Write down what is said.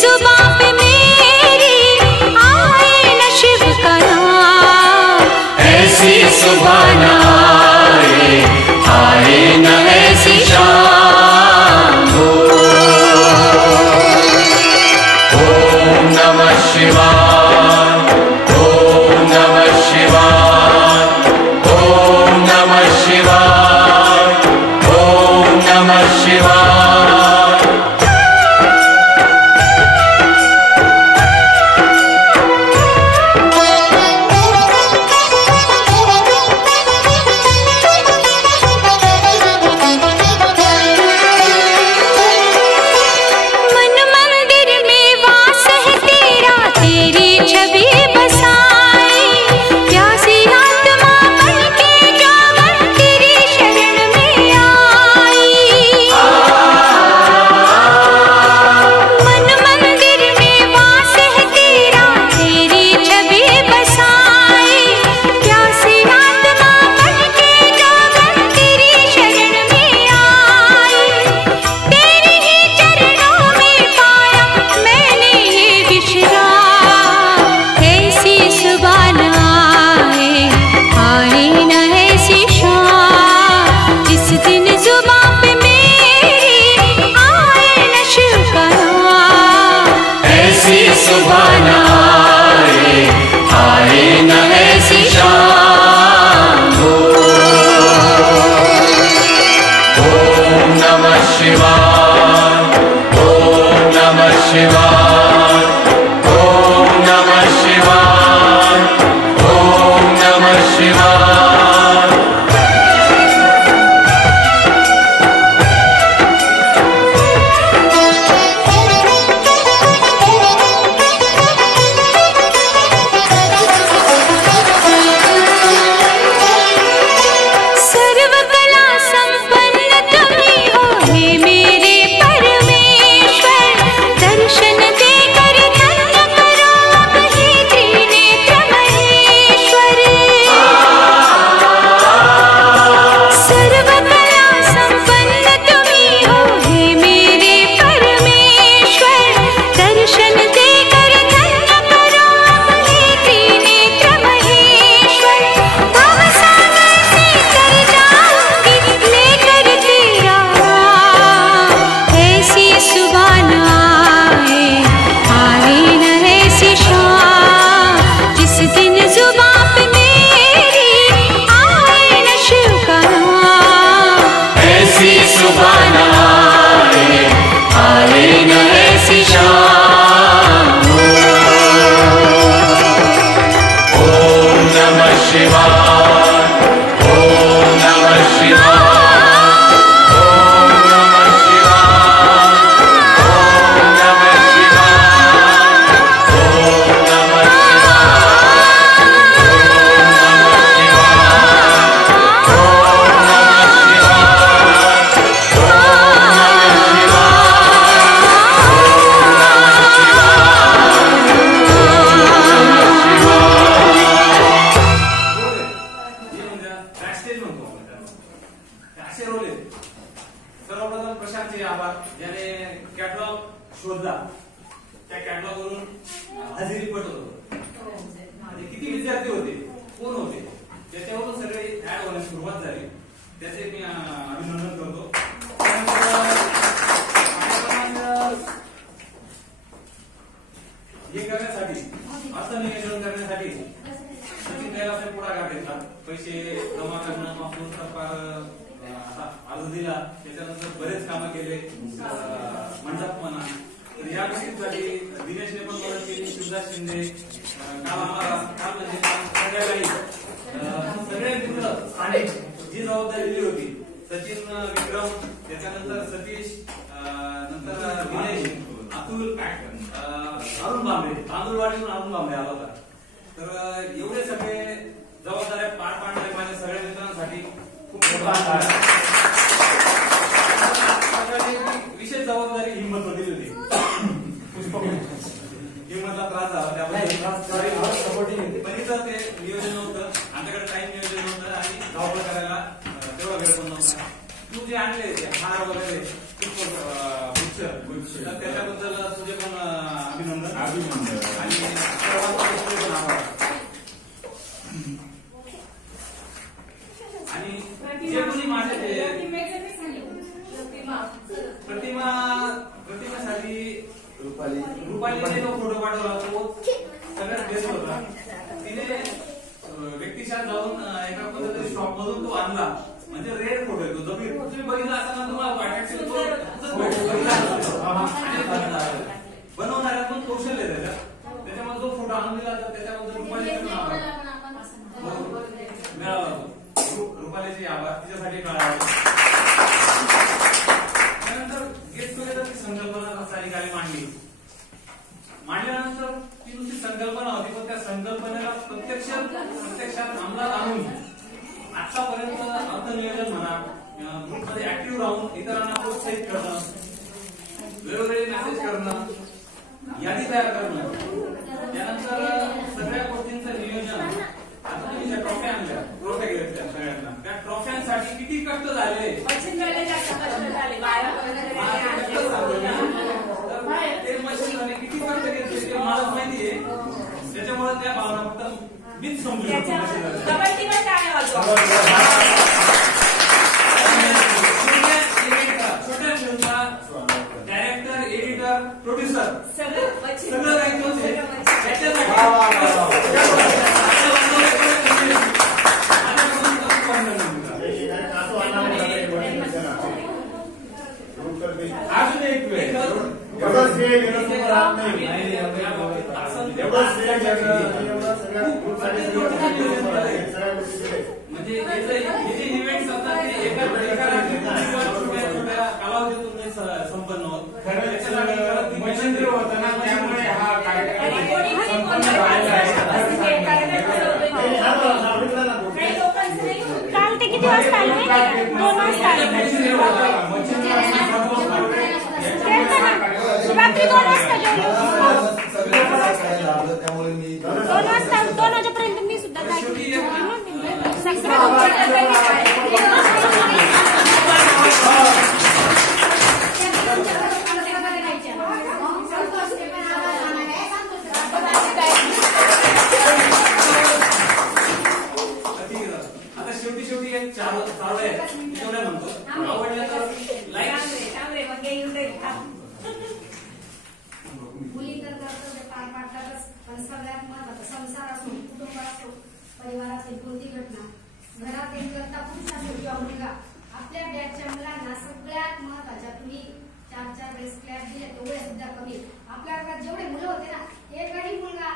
जुबां पे मेरी आए न शिव का नाम, ऐसी सुबह न आए न ऐसी शाम हो। ओम नमः शिवाय, ओम नमः शिवाय, ओम नमः शिवाय, ओम नमः शिवाय। जे आणले हार वगैरे त्याच्याबद्दल तुझे पण रुपालीने जो फोटो पाठवला तो सगळ्यात बेस्ट होता. तिने व्यक्तिशः जाऊन एका कोणत्यातरी शॉप मधून तो आणला. म्हणजे रेअर फोटो आहे तो. तुम्ही बघितला असताना तुम्हाला वाटायचं बनवणाऱ्यात पण कौशल्य आहे त्याच्यामध्ये जो फोटो आणून दिला तर त्याच्याबद्दल रुपालीचं नाव मिळाला. रुपालीचे आभार तिच्यासाठी मिळाला. त्यानंतर गेट टुगेदरची संकल्पना सारिकाने मांडल्यानंतर ती नुसती संकल्पना होती पण त्या संकल्पनेला प्रत्यक्षात अंमलात आणून आतापर्यंत अर्थनियोजन म्हणा ग्रुपमध्ये ऍक्टिव्ह राहून इतरांना प्रोत्साहित करणं, वेळोवेळी मेसेज करणं, यादी तयार करणं, त्यानंतर सगळ्या गोष्टींचं नियोजन. आता तुम्ही ज्या ट्रॉफ्या आणल्या, ट्रॉफ्या घेतल्या सगळ्यांना, त्या ट्रॉफ्यांसाठी किती कष्ट झाले ते मशीन झाले किती कष्ट घेतले ते मला माहिती आहे. त्याच्यामुळे त्या भावना फक्त मीच समजू शकतो. छोट्या फिल्मचा डायरेक्टर, एडिटर, प्रोड्युसर सगळं राहायचं अजून एक वेळ म्हणजे हे जे इव्हेंट्स असतात ते एका छोट्या कालावधीतून संपन्न होत. मच्छिंद्र होता ना त्यामुळे हा कार्यक्रम काल ते किती वाजता आले? 2 वाजता आले. रात्री 2 वाजता जेवलो. 2 वाजेपर्यंत मी सुद्धा शेवटी एक चालू आहे तेवढ्या म्हणतो. आवडलं तर लाईक मुली तर कर्तव्य पार पाडतातच पण सगळ्यात महत्वाचं संसार असो, कुटुंब असो, परिवारातील कोणती घटना, घरातील करता पुरुष असो किंवा मुलगा, आपल्या बॅचच्या मुलांना सगळ्यात महत्वाच्या तुम्ही 4 वेळेस क्लॅप दिले तेवढे सुद्धा कमी. आपल्या घरात जेवढे मुलं होते ना एकही मुलगा